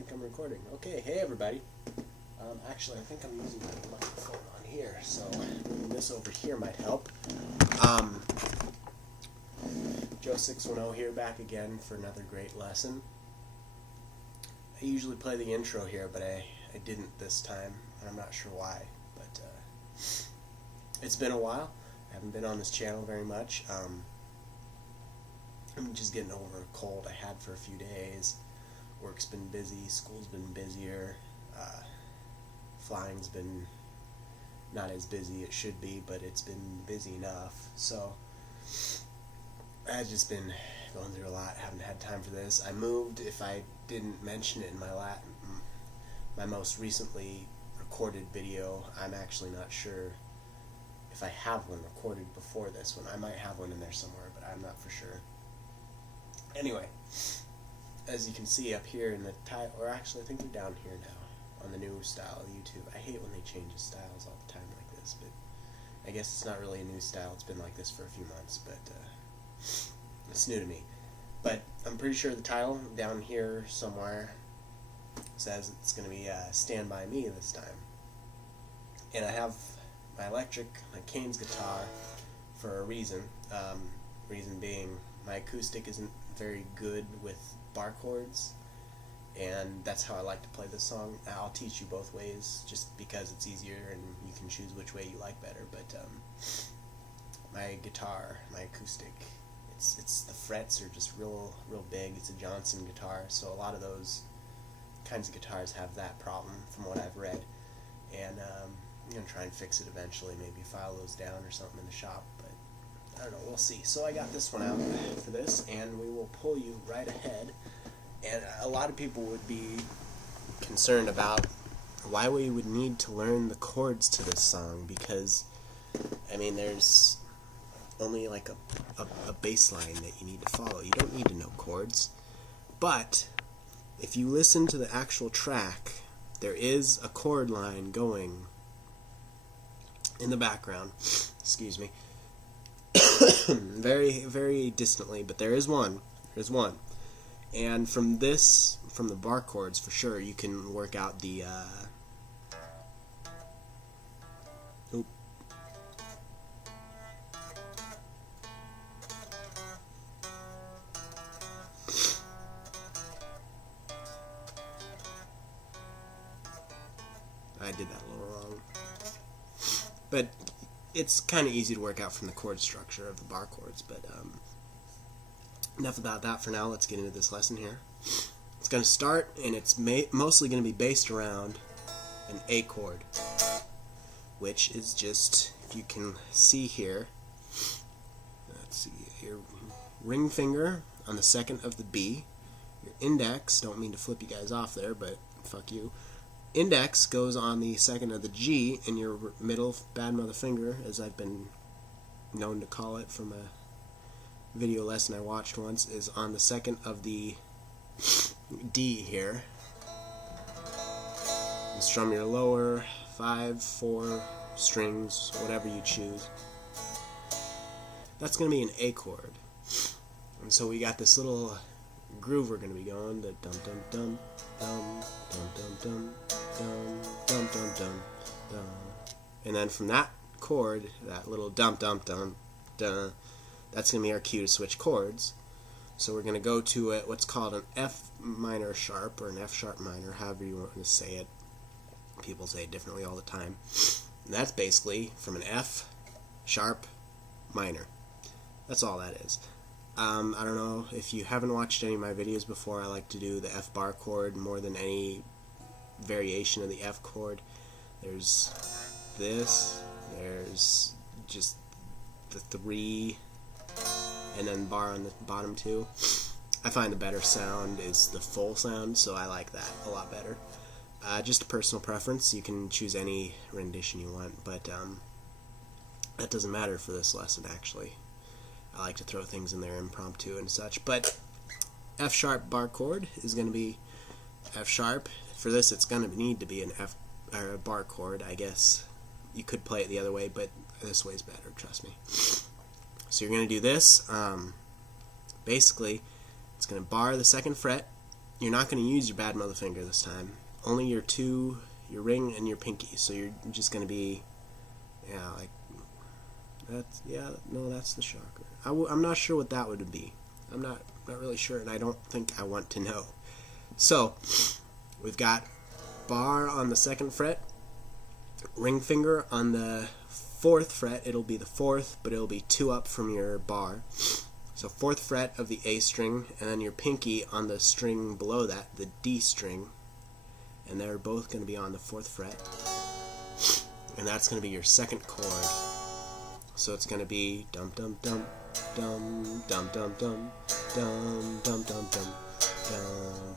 think I'm recording. Okay, hey everybody. Actually, I think I'm using my microphone on here, so moving this over here might help. Joe 610 here, back again for another great lesson. I usually play the intro here, but I didn't this time, and I'm not sure why. But it's been a while. I haven't been on this channel very much. I'm just getting over a cold I had for a few days. Work's been busy, school's been busier, flying's been not as busy it should be, but it's been busy enough. So I've just been going through a lot, haven't had time for this. I moved, if I didn't mention it in my most recently recorded video, I'm actually not sure if I have one recorded before this one. I might have one in there somewhere, but I'm not for sure. Anyway, as you can see up here in the title, or actually I think they're down here now on the new style of YouTube. I hate when they change the styles all the time like this, but I guess it's not really a new style. It's been like this for a few months, but it's new to me. But I'm pretty sure the title down here somewhere says it's going to be Stand By Me this time. And I have my Kane's guitar for a reason. Reason being, my acoustic isn't very good with bar chords, and that's how I like to play this song. I'll teach you both ways just because it's easier and you can choose which way you like better. But my guitar, my acoustic, it's the frets are just real big. It's a Johnson guitar, so a lot of those kinds of guitars have that problem from what I've read, and I'm going to try and fix it eventually, maybe file those down or something in the shop, but I don't know, we'll see. So I got this one out for this, and we will pull you right ahead. And a lot of people would be concerned about why we would need to learn the chords to this song, because, I mean, there's only like a bass line that you need to follow. You don't need to know chords. But if you listen to the actual track, there is a chord line going in the background. Excuse me. Very, very distantly, but there is one. There's one. And from the bar chords, for sure, you can work out the I did that a little wrong. But it's kind of easy to work out from the chord structure of the bar chords. But enough about that for now. Let's get into this lesson here. It's going to start, and it's mostly going to be based around an A chord, which is just, if you can see here, let's see, your ring finger on the second of the B, your index, don't mean to flip you guys off there, but fuck you, index goes on the second of the G, and your middle bad mother finger, as I've been known to call it from a video lesson I watched once, is on the second of the D here. And strum your lower 5, 4 strings, whatever you choose. That's going to be an A chord. And so we got this little groove we're going to be going, the dum dum dum dum dum dum dum dum dum dum dum, and then from that chord, that little dum dum dum dum, that's going to be our cue to switch chords. So we're going to go to what's called an F minor sharp, or an F sharp minor, however you want to say it. People say it differently all the time. And that's basically from an F sharp minor. That's all that is. I don't know if you haven't watched any of my videos before. I like to do the F bar chord more than any variation of the F chord. There's this, there's just the 3, and then bar on the bottom 2. I find the better sound is the full sound, so I like that a lot better. Just a personal preference. You can choose any rendition you want, but that doesn't matter for this lesson, actually. I like to throw things in there impromptu and such. But F sharp bar chord is going to be F sharp. For this, it's going to need to be an F or a bar chord, I guess. You could play it the other way, but this way's better, trust me. So you're going to do this. Basically, it's going to bar the second fret, you're not going to use your bad mother finger this time. Only your ring and your pinky. So you're just going to be, that's the chakra. I'm not sure what that would be. I'm not really sure, and I don't think I want to know. So, we've got bar on the 2nd fret, ring finger on the 4th fret. It'll be the 4th, but it'll be 2 up from your bar. So 4th fret of the A string, and then your pinky on the string below that, the D string, and they're both going to be on the 4th fret, and that's going to be your 2nd chord. So it's going to be dum dum dum dum dum dum dum dum dum dum dum dun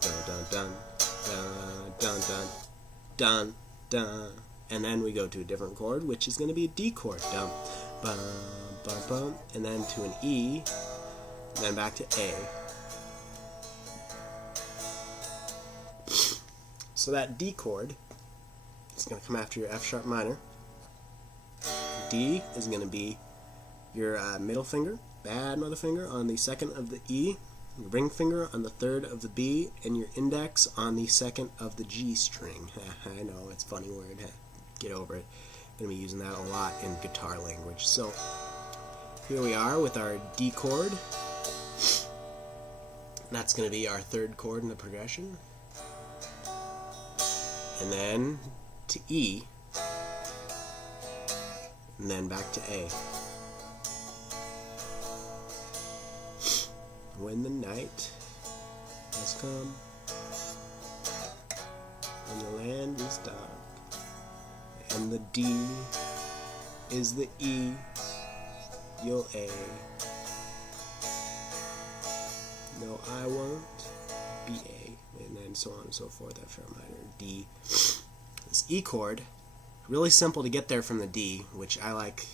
dun dun dun dun dun dun dun, and then we go to a different chord, which is going to be a D chord, dum bum bum bum, and then to an E, and then back to A. So that D chord is going to come after your F sharp minor. D is going to be your middle finger, bad mother finger, on the 2nd of the E, your ring finger on the 3rd of the B, and your index on the 2nd of the G string. I know, it's a funny word. Get over it. I'm going to be using that a lot in guitar language. So here we are with our D chord. That's going to be our 3rd chord in the progression. And then to E, and then back to A. When the night has come and the land is dark, and the D is the E, you'll A. No, I won't be A, and then so on and so forth. F sharp minor, D. This E chord, really simple to get there from the D, which I like.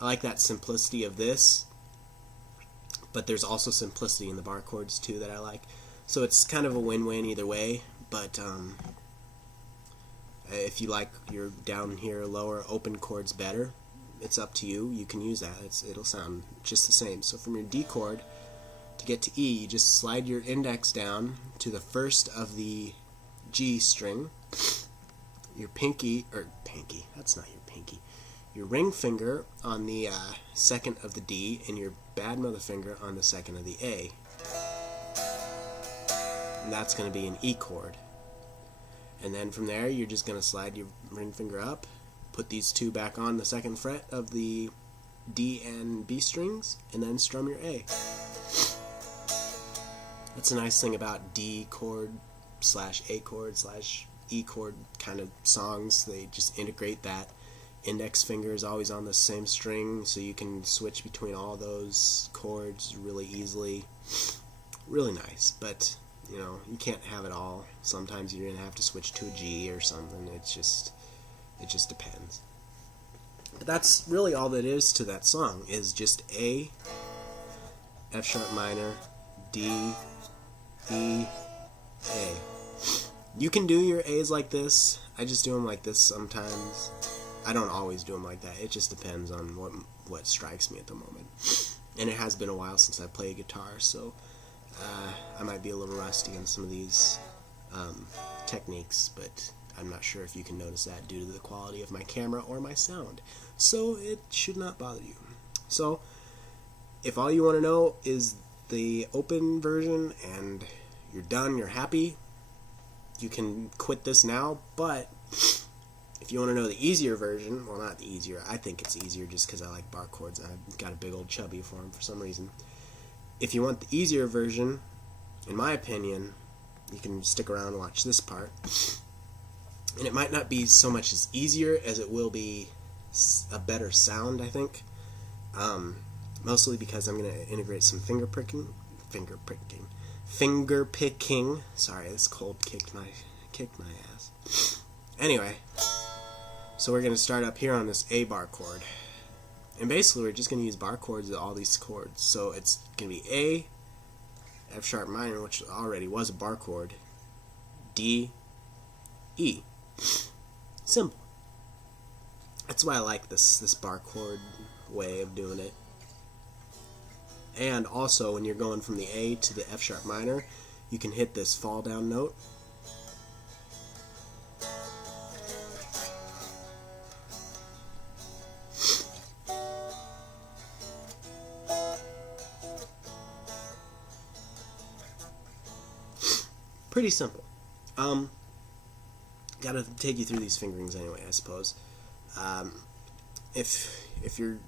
I like that simplicity of this, but there's also simplicity in the bar chords too that I like. So it's kind of a win-win either way, but if you like your down here lower open chords better, it's up to you. You can use that. It'll sound just the same. So from your D chord to get to E, you just slide your index down to the 1st of the G string. Your that's not your pinky. Your ring finger on the 2nd of the D, and your bad mother finger on the 2nd of the A. And that's going to be an E chord. And then from there, you're just going to slide your ring finger up, put these two back on the 2nd fret of the D and B strings, and then strum your A. That's a nice thing about D chord / A chord / E chord kind of songs. They just integrate that index finger is always on the same string, so you can switch between all those chords really easily. Really nice, but you can't have it all. Sometimes you're gonna have to switch to a G or something. It just depends. But that's really all that is to that song, is just A, F sharp minor, D, E, A. You can do your A's like this. I just do them like this sometimes. I don't always do them like that. It just depends on what strikes me at the moment. And it has been a while since I played guitar, so I might be a little rusty on some of these techniques, but I'm not sure if you can notice that due to the quality of my camera or my sound. So it should not bother you. So if all you want to know is the open version and you're done, you're happy, you can quit this now. But if you want to know the easier version, well, not the easier, I think it's easier just because I like bar chords. I've got a big old chubby for them for some reason. If you want the easier version, in my opinion, you can stick around and watch this part. And it might not be so much as easier as it will be a better sound, I think. Mostly because I'm going to integrate some finger picking. Sorry, this cold kicked my ass. Anyway, so we're going to start up here on this A bar chord. And basically we're just going to use bar chords with all these chords. So it's going to be A, F sharp minor, which already was a bar chord, D, E. Simple. That's why I like this bar chord way of doing it. And also when you're going from the A to the F sharp minor, you can hit this fall down note. Pretty simple. Gotta take you through these fingerings anyway, I suppose. If you're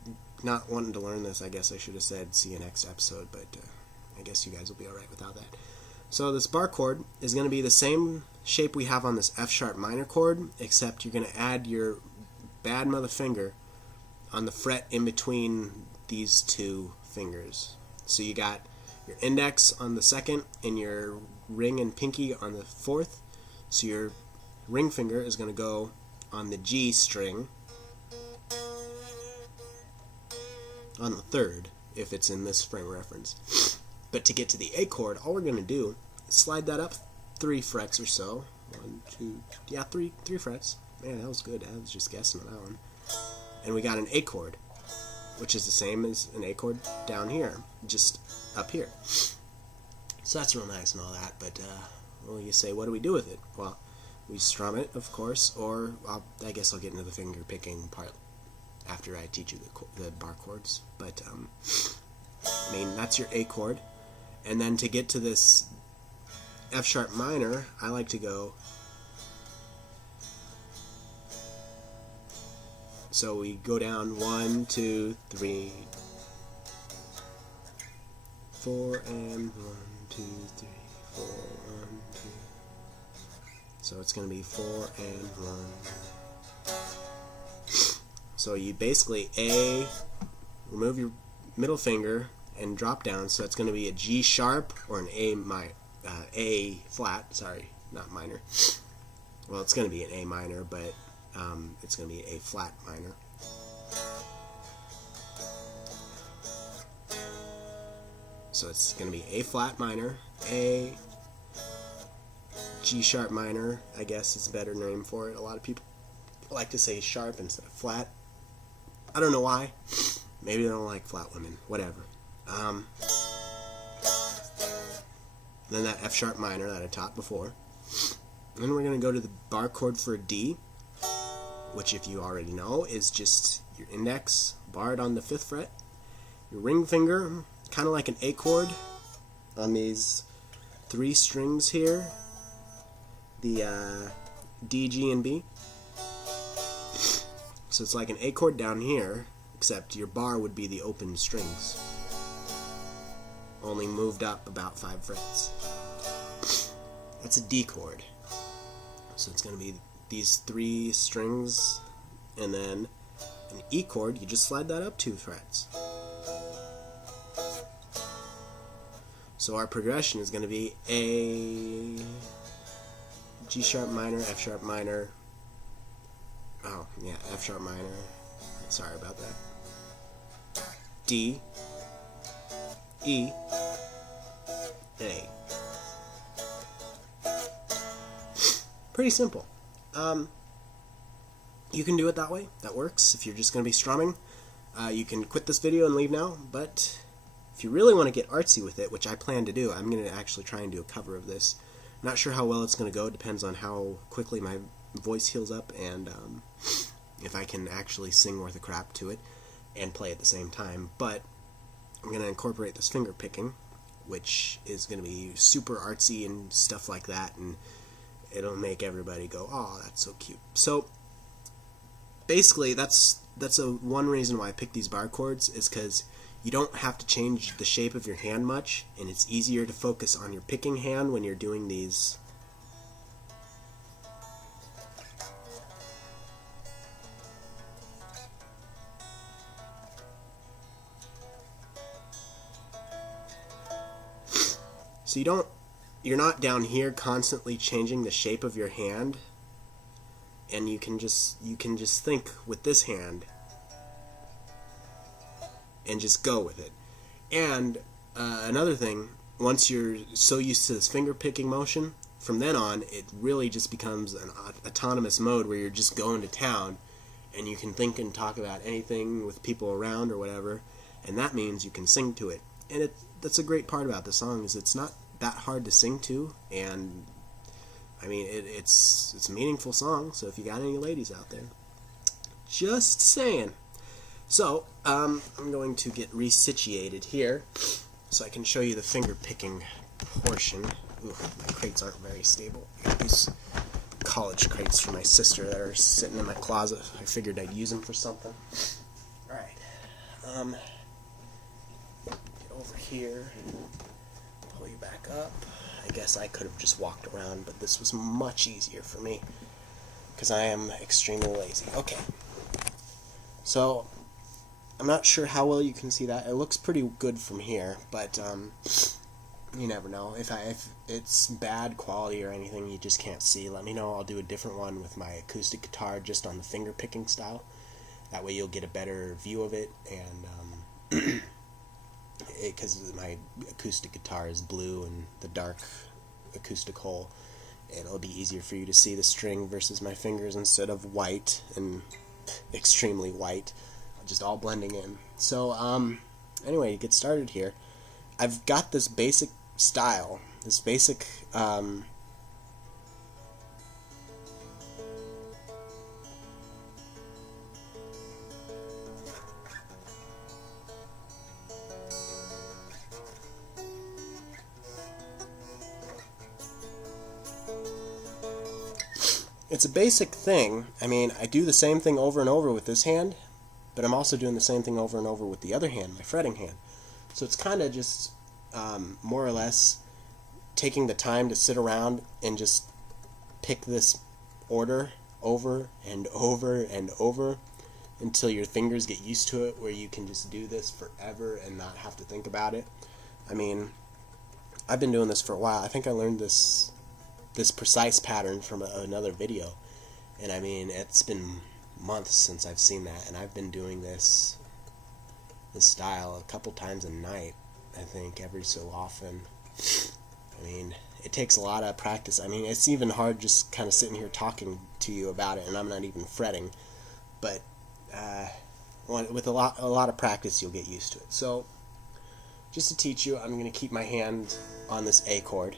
not wanting to learn this, I guess I should have said see you next episode, but I guess you guys will be alright without that. So this bar chord is going to be the same shape we have on this F sharp minor chord, except you're going to add your bad mother finger on the fret in between these two fingers. So you got your index on the second and your ring and pinky on the fourth. So your ring finger is going to go on the G string on the third, if it's in this frame of reference. But to get to the A chord, all we're going to do is slide that up 3 frets or so. 1, 2, yeah, 3 frets. Man, that was good. I was just guessing on that one. And we got an A chord, which is the same as an A chord down here, just up here. So that's real nice and all that, but, well, you say, what do we do with it? Well, we strum it, of course, or I guess I'll get into the finger picking part after I teach you the bar chords. But, I mean, that's your A chord. And then to get to this F sharp minor, I like to go. So we go down 1, 2, 3, 4, and 1, 2, 3, 4, 1, 2. So it's going to be 4 and 1. So you basically remove your middle finger and drop down, so it's going to be a G sharp or an A flat, sorry, not minor. Well, it's going to be an A minor, but it's going to be A flat minor. So it's going to be A flat minor, A, G sharp minor, I guess is a better name for it. A lot of people like to say sharp instead of flat. I don't know why. Maybe they don't like flat women. Whatever. Then that F sharp minor that I taught before. Then we're going to go to the bar chord for a D, which, if you already know, is just your index barred on the 5th fret, your ring finger, kind of like an A chord on these 3 strings here, the D, G, and B. So it's like an A chord down here, except your bar would be the open strings, only moved up about 5 frets. That's a D chord. So it's going to be these 3 strings, and then an E chord, you just slide that up 2 frets. So our progression is going to be A, G sharp minor, F sharp minor, oh yeah, F sharp minor, sorry about that, D, E, A. Pretty simple. You can do it that way. That works. If you're just going to be strumming, you can quit this video and leave now. But if you really want to get artsy with it, which I plan to do, I'm going to actually try and do a cover of this. Not sure how well it's going to go. It depends on how quickly my voice heals up and if I can actually sing worth a crap to it and play at the same time. But I'm going to incorporate this finger picking, which is going to be super artsy and stuff like that, and it'll make everybody go, oh, that's so cute. So basically, that's one reason why I picked these bar chords, is because you don't have to change the shape of your hand much, and it's easier to focus on your picking hand when you're doing these. So you're not down here constantly changing the shape of your hand, and you can just think with this hand and just go with it. And another thing, once you're so used to this finger picking motion, from then on it really just becomes an autonomous mode where you're just going to town, and you can think and talk about anything with people around or whatever, and that means you can sing to it. And that's a great part about the song, is it's not that hard to sing to, and I mean it's a meaningful song. So if you got any ladies out there, just saying. So I'm going to get resituated here so I can show you the finger picking portion. Ooh, my crates aren't very stable. I got these college crates for my sister that are sitting in my closet. I figured I'd use them for something. Alright. Get over here. Pull you back up. I guess I could have just walked around, but this was much easier for me because I am extremely lazy. Okay. So, I'm not sure how well you can see that. It looks pretty good from here, but you never know. If it's bad quality or anything you just can't see, let me know. I'll do a different one with my acoustic guitar just on the finger picking style. That way you'll get a better view of it, and because my acoustic guitar is blue and the dark acoustic hole, it'll be easier for you to see the string versus my fingers instead of white and extremely white, just all blending in. So anyway, to get started here, I've got this basic style, this basic it's a basic thing. I mean, I do the same thing over and over with this hand, but I'm also doing the same thing over and over with the other hand, my fretting hand. So it's kind of just more or less taking the time to sit around and just pick this order over and over and over until your fingers get used to it, where you can just do this forever and not have to think about it. I mean, I've been doing this for a while. I think I learned this precise pattern from another video, and I mean, it's been months since I've seen that, and I've been doing this style a couple times a night, I think, every so often. I mean, it takes a lot of practice. I mean, it's even hard just kind of sitting here talking to you about it, and I'm not even fretting, but with a lot of practice you'll get used to it. So just to teach you, I'm going to keep my hand on this A chord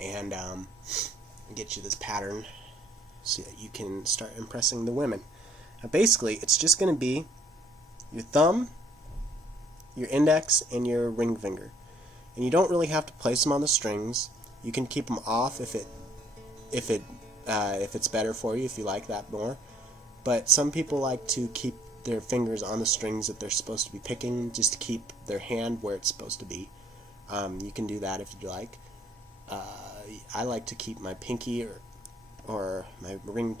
and get you this pattern so that you can start impressing the women. Now basically, it's just going to be your thumb, your index, and your ring finger. And you don't really have to place them on the strings. You can keep them off if it's better for you, if you like that more. But some people like to keep their fingers on the strings that they're supposed to be picking, just to keep their hand where it's supposed to be. You can do that if you like. I like to keep my pinky or my ring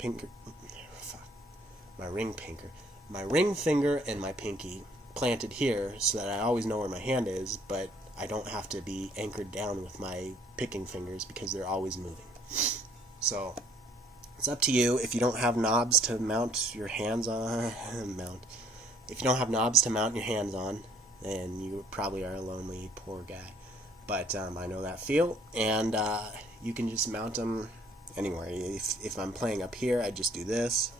finger and my pinky planted here so that I always know where my hand is, but I don't have to be anchored down with my picking fingers because they're always moving. So it's up to you. If you don't have knobs to mount your hands on, if you don't have knobs to mount your hands on, then you probably are a lonely, poor guy. But I know that feel, and you can just mount them anywhere. If I'm playing up here, I just do this,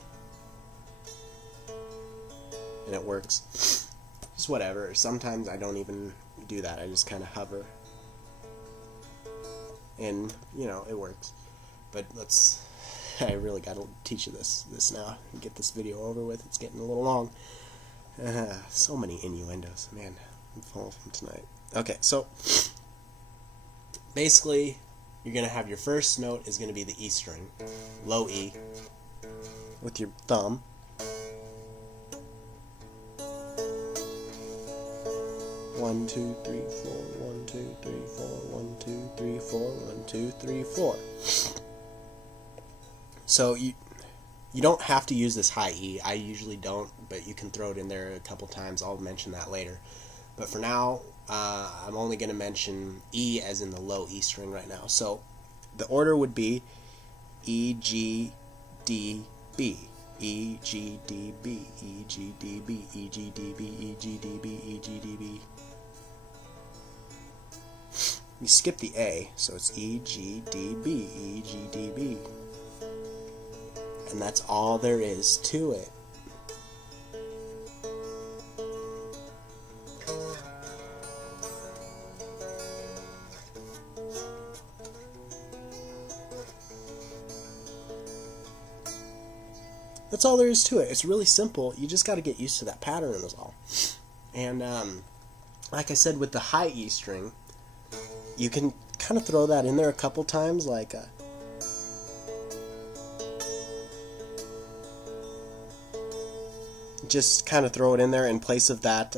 and it works. Just whatever. Sometimes I don't even do that. I just kind of hover, and you know, it works. But I really got to teach you this now and get this video over with. It's getting a little long. So many innuendos, man. I'm full of them tonight. Okay, so basically, you're going to have your first note is going to be the E string, low E, with your thumb. One, two, three, four. 1, 2, 3, 4. 1, 2, 3, 4. 1, 2, 3, 4. So you don't have to use this high E. I usually don't, but you can throw it in there a couple times. I'll mention that later. But for now, I'm only going to mention E as in the low E string right now. So the order would be E, G, D, B. E, G, D, B. E, G, D, B. E, G, D, B. E, G, D, B. E, G, D, B. You skip the A, so it's E, G, D, B. E, G, D, B. And that's all there is to it. that's all there is to it. It's really simple. You just got to get used to that pattern is all. And like I said, with the high E string, you can kind of throw that in there a couple times, like just kind of throw it in there in place of that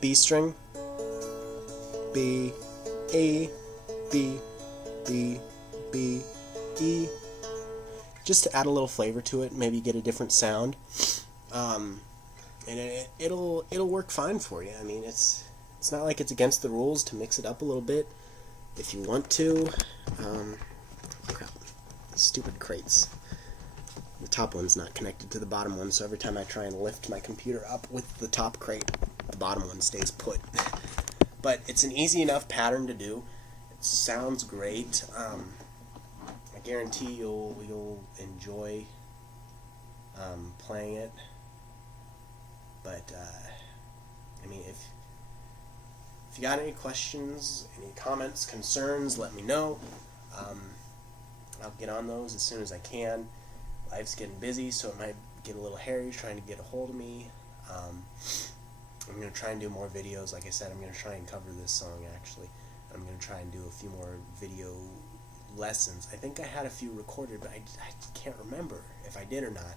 B string. B, A, B, B, B, E. Just to add a little flavor to it, maybe get a different sound, and it'll work fine for you. I mean, it's not like it's against the rules to mix it up a little bit if you want to. Crap, these stupid crates. The top one's not connected to the bottom one, so every time I try and lift my computer up with the top crate, the bottom one stays put. But it's an easy enough pattern to do. It sounds great. I guarantee you'll enjoy playing it. But I mean, if you got any questions, any comments, concerns, let me know. I'll get on those as soon as I can. Life's getting busy, so it might get a little hairy trying to get a hold of me. I'm going to try and do more videos. Like I said, I'm going to try and cover this song, actually. I'm going to try and do a few more video lessons. I think I had a few recorded, but I can't remember if I did or not.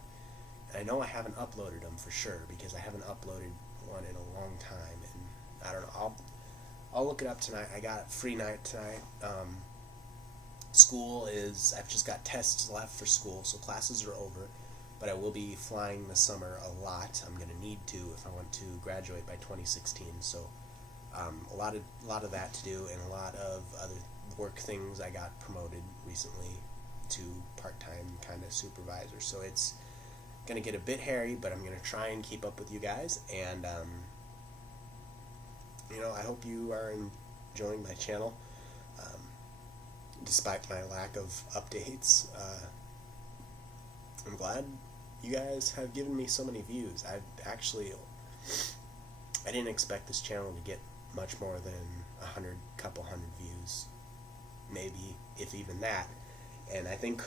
And I know I haven't uploaded them for sure, because I haven't uploaded one in a long time. And I don't know. I'll look it up tonight. I got free night tonight. I've just got tests left for school, so classes are over. But I will be flying this summer a lot. I'm going to need to if I want to graduate by 2016. So a lot of that to do, and a lot of other work things. I got promoted recently to part-time kind of supervisor. So it's going to get a bit hairy, but I'm going to try and keep up with you guys. And I hope you are enjoying my channel, despite my lack of updates. I'm glad you guys have given me so many views. I didn't expect this channel to get much more than couple hundred views, maybe, if even that. And I think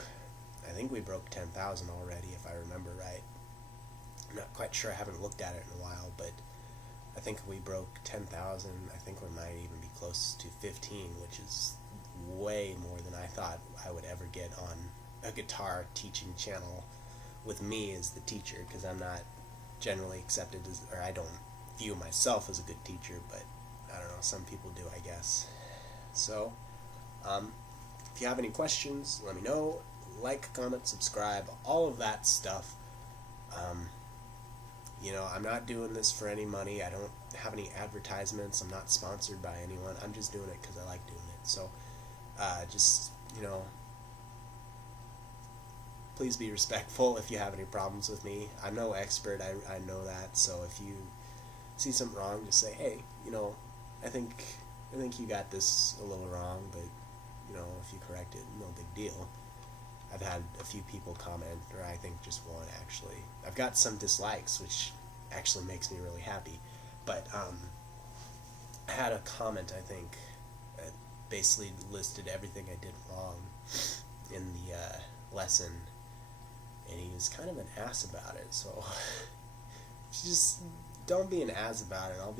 we broke 10,000 already, if I remember right. I'm not quite sure. I haven't looked at it in a while, but I think we broke 10,000. I think we might even be close to 15, which is way more than I thought I would ever get on a guitar teaching channel with me as the teacher, because I'm not generally accepted as, or I don't view myself as a good teacher, but I don't know, some people do, I guess. So if you have any questions, let me know. Like, comment, subscribe, all of that stuff. I'm not doing this for any money. I don't have any advertisements. I'm not sponsored by anyone. I'm just doing it because I like doing it. So please be respectful if you have any problems with me. I'm no expert, I know that, so if you see something wrong, just say, hey, I think you got this a little wrong, but, if you correct it, no big deal. I've had a few people comment, or I think just one, actually. I've got some dislikes, which actually makes me really happy, but I had a comment, I think, that basically listed everything I did wrong in the lesson, and he was kind of an ass about it. So just don't be an ass about it. I'll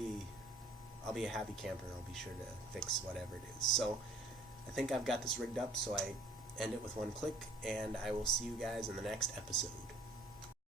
be a happy camper, and I'll be sure to fix whatever it is. So I think I've got this rigged up, so I end it with one click, and I will see you guys in the next episode.